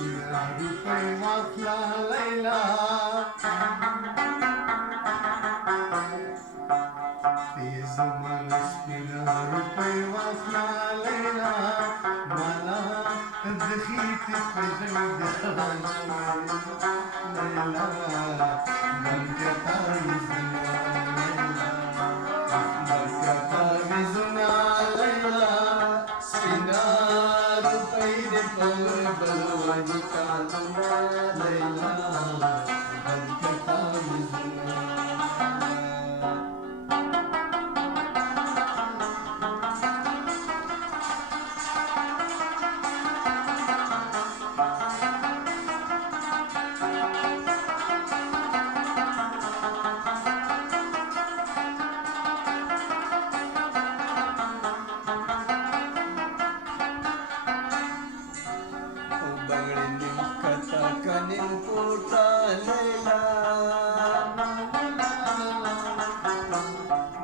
روپۍ واخله لیلا زمان سپینا روپۍ واخله لیلا مالا د خېټې په ژوند لیلا بلکې تا وزنا لیلا بلکې تا وزنا لیلا سپینا روپۍ دې په بل ونې کاږمه لیلا بلکې تا وزنا kanin putra Laila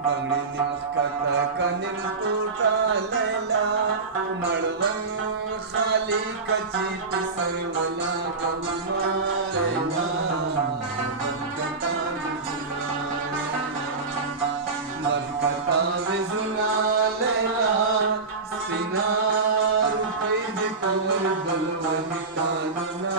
bangli nim kata kanin putra Laila malwan khali kachi sarwala kawma Laila barkata vizuna Laila sina rupai di pawar balwani kanuna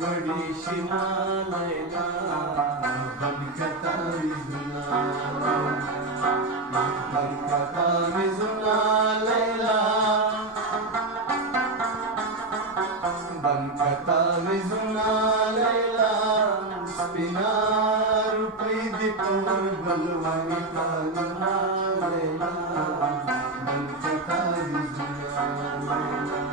बड़ी शिना लैला बलकता विजुना बलकता विजुना लैला बलकता विजुना लैला स्पिना रुपई दी पवर बलवानी कालना लैला बलकता विजुना लैला